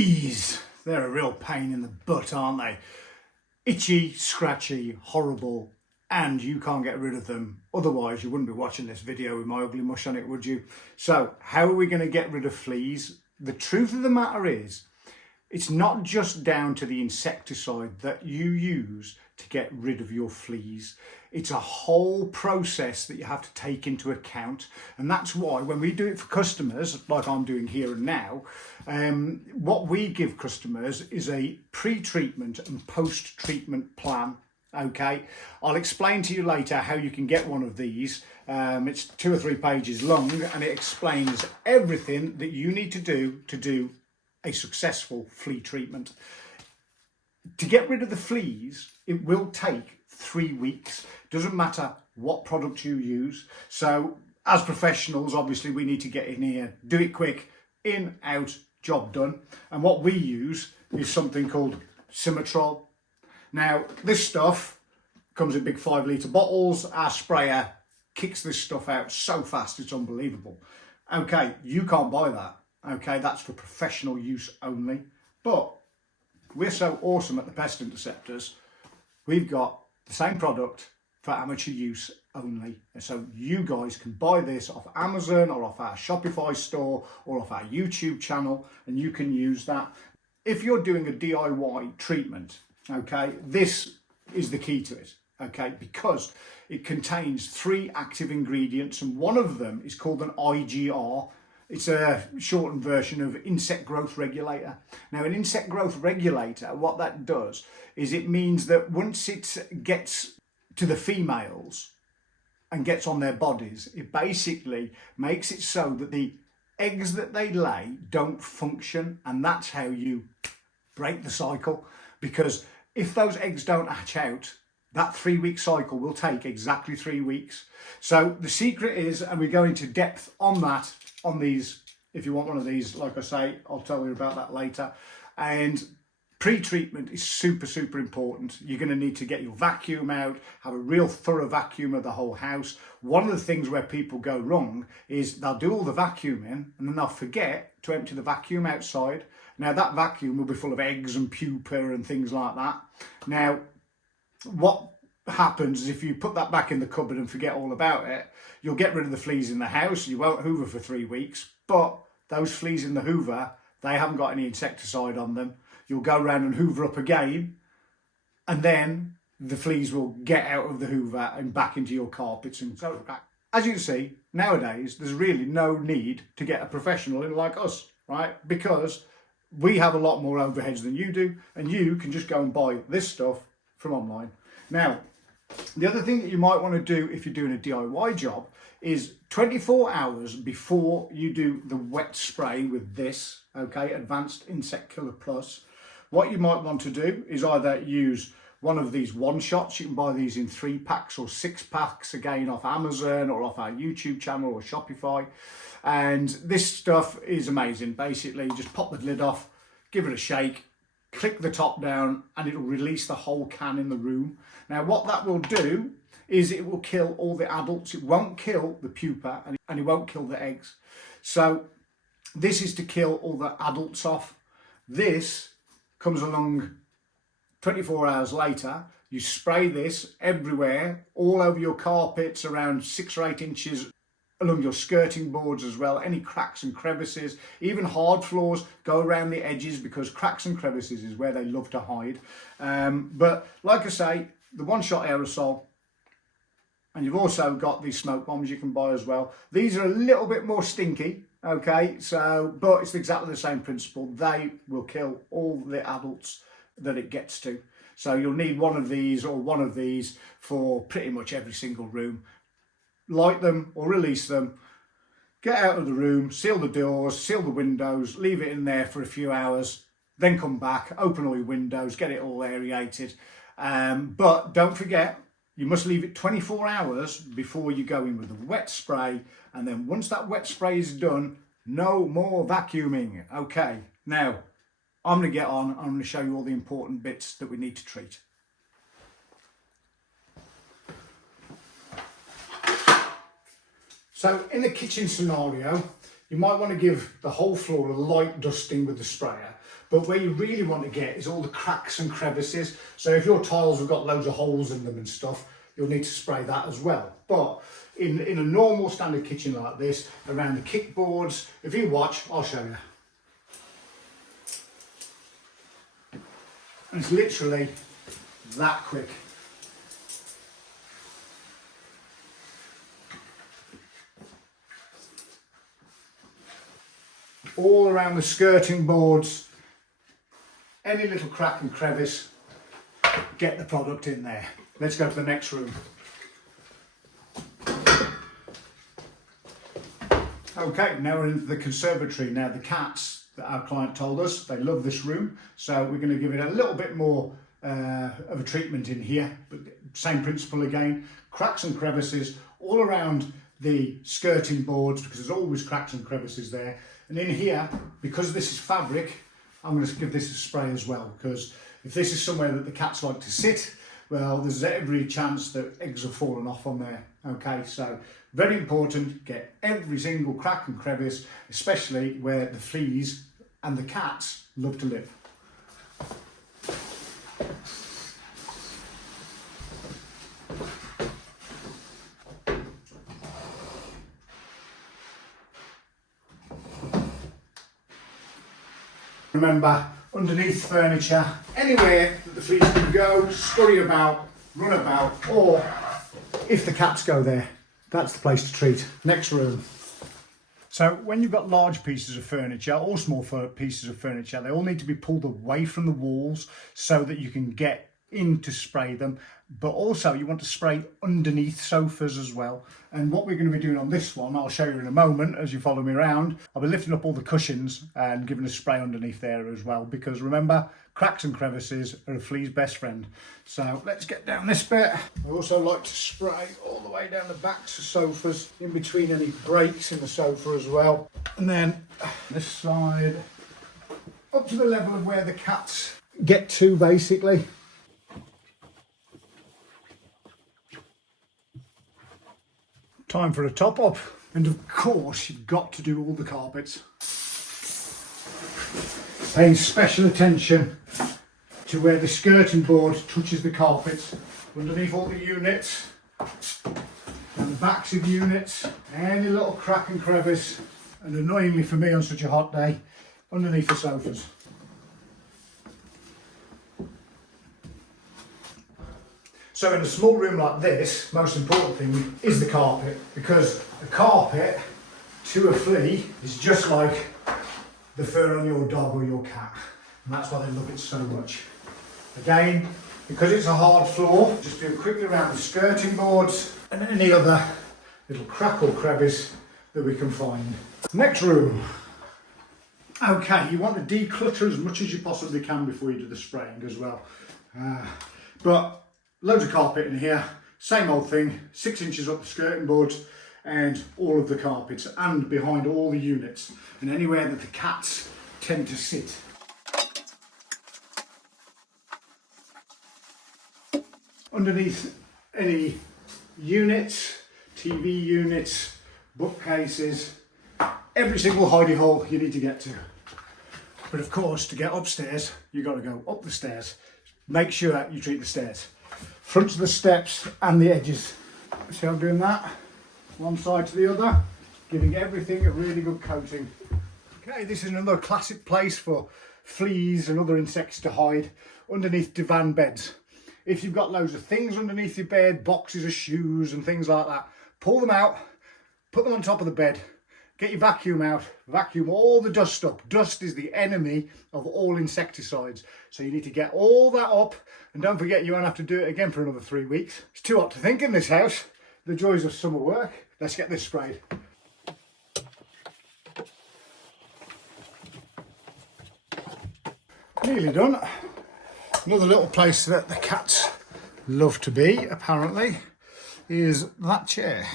Fleas! They're a real pain in the butt, aren't they? Itchy, scratchy, horrible, and you can't get rid of them. Otherwise, you wouldn't be watching this video with my ugly mush on it, would you? So, how are we going to get rid of fleas? The truth of the matter is, it's not just down to the insecticide that you use to get rid of your fleas. It's a whole process that you have to take into account, and that's why when we do it for customers, like I'm doing here and now, what we give customers is a pre-treatment and post-treatment plan. Okay, I'll explain to you later how you can get one of these. It's 2 or 3 pages long, and it explains everything that you need to do a successful flea treatment. To get rid of the fleas, it will take 3 weeks. Doesn't matter what product you use. So as professionals, obviously we need to get in here, do it quick, in, out, job done. And what we use is something called Symmetrol. Now this stuff comes in big 5-litre bottles. Our sprayer kicks this stuff out so fast, it's unbelievable. Okay, you can't buy that. Okay, that's for professional use only. But we're so awesome at the Pest Interceptors, we've got the same product for amateur use only. And so you guys can buy this off Amazon or off our Shopify store or off our YouTube channel, and you can use that. If you're doing a DIY treatment, okay, this is the key to it, okay, because it contains 3 active ingredients, and one of them is called an IGR. It's a shortened version of insect growth regulator. Now, an insect growth regulator, what that does is it means that once it gets to the females and gets on their bodies, it basically makes it so that the eggs that they lay don't function, and that's how you break the cycle. Because if those eggs don't hatch out, that 3-week cycle will take exactly 3 weeks. So the secret is, and we go into depth on that, on these, if you want one of these, like I say, I'll tell you about that later. And pre-treatment is super, super important. You're going to need to get your vacuum out, have a real thorough vacuum of the whole house. One of the things where people go wrong is they'll do all the vacuuming and then they'll forget to empty the vacuum outside. Now that vacuum will be full of eggs and pupa and things like that. Now, what happens is if you put that back in the cupboard and forget all about it, you'll get rid of the fleas in the house. You won't hoover for 3 weeks, but those fleas in the hoover, they haven't got any insecticide on them. You'll go around and hoover up again, and then the fleas will get out of the hoover and back into your carpets and so back. As you can see, nowadays, there's really no need to get a professional in like us, right? Because we have a lot more overheads than you do, and you can just go and buy this stuff from online. Now, the other thing that you might want to do if you're doing a DIY job is 24 hours before you do the wet spray with this, okay, Advanced Insect Killer Plus, what you might want to do is either use one of these one-shots. You can buy these in 3 packs or 6 packs, again off Amazon or off our YouTube channel or Shopify. And this stuff is amazing. Basically, just pop the lid off, give it a shake, click the top down, and it'll release the whole can in the room. Now what that will do is it will kill all the adults. It won't kill the pupa, and it won't kill the eggs. So this is to kill all the adults off. This comes along 24 hours later. You spray this everywhere, all over your carpets, around 6 or 8 inches along your skirting boards as well, any cracks and crevices, even hard floors, go around the edges, because cracks and crevices is where they love to hide. But like I say, the one-shot aerosol, and you've also got these smoke bombs you can buy as well. These are a little bit more stinky, okay, so, but it's exactly the same principle. They will kill all the adults that it gets to. So you'll need one of these or one of these for pretty much every single room. Light them or release them, get out of the room, seal the doors, seal the windows, leave it in there for a few hours, then come back, open all your windows, get it all aerated. But don't forget, you must leave it 24 hours before you go in with the wet spray. And then once that wet spray is done, no more vacuuming. Okay, now I'm going to get on. I'm going to show you all the important bits that we need to treat. So in the kitchen scenario, you might want to give the whole floor a light dusting with the sprayer. But where you really want to get is all the cracks and crevices. So if your tiles have got loads of holes in them and stuff, you'll need to spray that as well. But in a normal standard kitchen like this, around the kickboards, if you watch, I'll show you. And it's literally that quick. All around the skirting boards, any little crack and crevice, get the product in there. Let's go to the next room. Okay, now we're into the conservatory. Now the cats that our client told us, they love this room, so we're going to give it a little bit more of a treatment in here, but same principle again, cracks and crevices all around the skirting boards, because there's always cracks and crevices there. And in here, because this is fabric, I'm going to give this a spray as well, because if this is somewhere that the cats like to sit, well, there's every chance that eggs have fallen off on there. Okay, so very important, get every single crack and crevice, especially where the fleas and the cats love to live. Remember, underneath furniture, anywhere that the fleas can go, scurry about, run about, or if the cats go there, that's the place to treat. Next room. So when you've got large pieces of furniture or small pieces of furniture, they all need to be pulled away from the walls so that you can get in to spray them. But also you want to spray underneath sofas as well. And what we're going to be doing on this one, I'll show you in a moment as you follow me around. I'll be lifting up all the cushions and giving a spray underneath there as well, because remember, cracks and crevices are a flea's best friend. So let's get down this bit. I also like to spray all the way down the backs of sofas, in between any breaks in the sofa as well. And then this side, up to the level of where the cats get to basically. Time for a top up. And of course, you've got to do all the carpets. Paying special attention to where the skirting board touches the carpets, underneath all the units, and the backs of units, any little crack and crevice, and annoyingly for me on such a hot day, underneath the sofas. So in a small room like this, most important thing is the carpet, because a carpet to a flea is just like the fur on your dog or your cat, and that's why they love it so much. Again, because it's a hard floor, just do it quickly around the skirting boards and any other little crack or crevice that we can find. Next room. Okay, you want to declutter as much as you possibly can before you do the spraying as well. But loads of carpet in here, same old thing, 6 inches up the skirting boards and all of the carpets and behind all the units and anywhere that the cats tend to sit. Underneath any units, TV units, bookcases, every single hidey hole you need to get to. But of course, to get upstairs, you've got to go up the stairs. Make sure you treat the stairs. Fronts of the steps and the edges. See how I'm doing that? One side to the other, giving everything a really good coating. Okay, this is another classic place for fleas and other insects to hide, underneath divan beds. If you've got loads of things underneath your bed, boxes of shoes and things like that, pull them out, put them on top of the bed, get your vacuum out, vacuum all the dust up. Dust is the enemy of all insecticides. So you need to get all that up, and don't forget you won't have to do it again for another 3 weeks. It's too hot to think in this house. The joys of summer work. Let's get this sprayed. Nearly done. Another little place that the cats love to be, apparently, is that chair.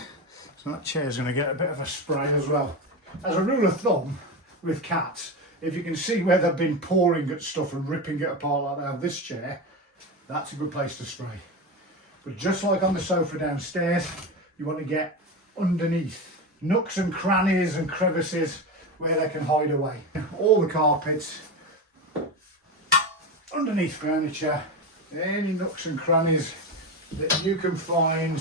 So that chair is going to get a bit of a spray as well. As a rule of thumb with cats, if you can see where they've been pawing at stuff and ripping it apart like they have this chair, that's a good place to spray. But just like on the sofa downstairs, you want to get underneath nooks and crannies and crevices where they can hide away. All the carpets, underneath furniture, any nooks and crannies that you can find,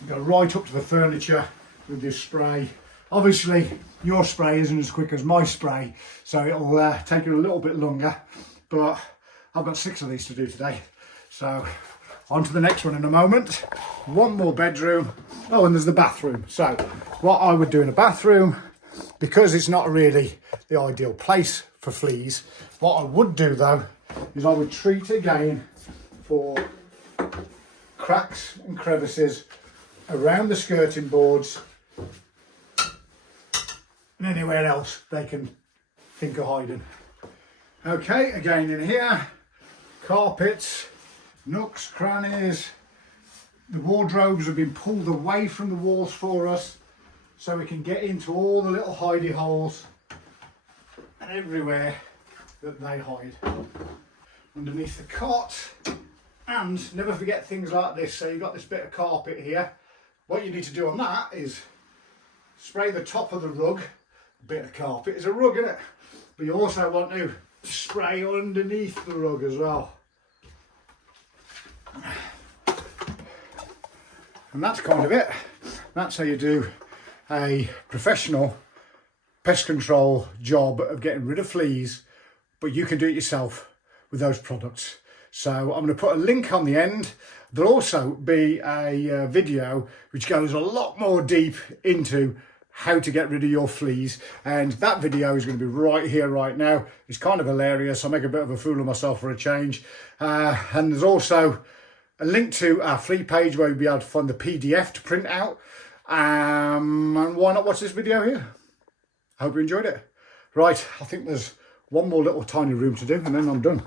you go right up to the furniture with this spray. Obviously your spray isn't as quick as my spray, so it'll take you a little bit longer, but I've got 6 of these to do today, so on to the next one in a moment. One more bedroom. Oh, and there's the bathroom. So what I would do in a bathroom, because it's not really the ideal place for fleas, what I would do though is I would treat again for cracks and crevices around the skirting boards and anywhere else they can think of hiding. Okay, again in here, carpets, nooks, crannies. The wardrobes have been pulled away from the walls for us so we can get into all the little hidey holes and everywhere that they hide. Underneath the cot, and never forget things like this. So you've got this bit of carpet here. What you need to do on that is spray the top of the rug. A bit of carpet is a rug, isn't it? But you also want to spray underneath the rug as well. And that's kind of it. That's how you do a professional pest control job of getting rid of fleas, but you can do it yourself with those products. So I'm going to put a link on the end. There'll also be a video which goes a lot more deep into how to get rid of your fleas, and that video is going to be right here right now. It's kind of hilarious. I make a bit of a fool of myself for a change, and there's also a link to our Flea page where you'll be able to find the PDF to print out. And why not watch this video here? I hope you enjoyed it. Right, I think there's one more little tiny room to do and then I'm done.